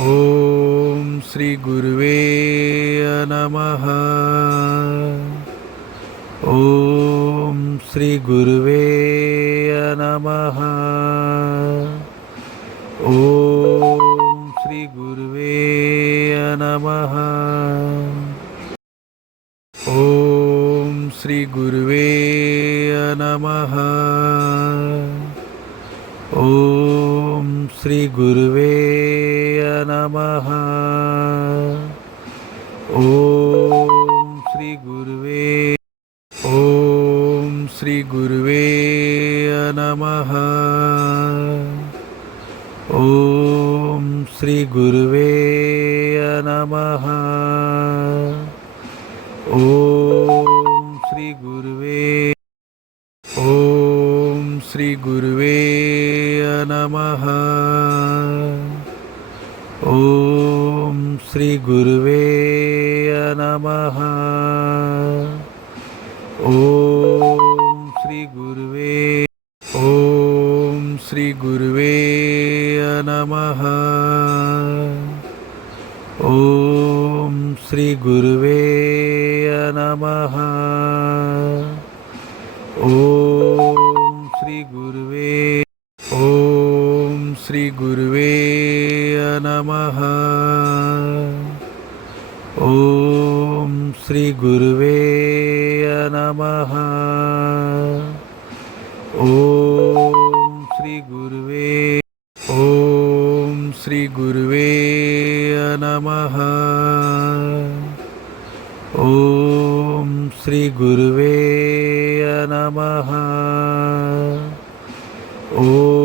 ओम श्री गुरुवे नमः। ओम श्री गुरुवे नमः। ओम श्री गुरुवे नमः। ओम श्री गुरुवे नमः। ओम श्री गुरुवे नमः। ओम श्री गुरुवे ओम श्री गुरुवे नमः। ओम श्री गुरुवे नमः। ओम श्री गुरुवे ओम श्री गुरुवे नमः। ओम श्री गुरुवे नमः। ओम श्री गुरुवे ओम श्री गुरुवे नमः। ओम श्री गुरुवे नमः। ओम श्री गुरुवे ओम श्री गुरुवे नमः। ओम श्री गुरुवे नमः। ओम श्री गुरुवे ओम श्री गुरुवे नमः। ओम श्री गुरुवे नमः। ओम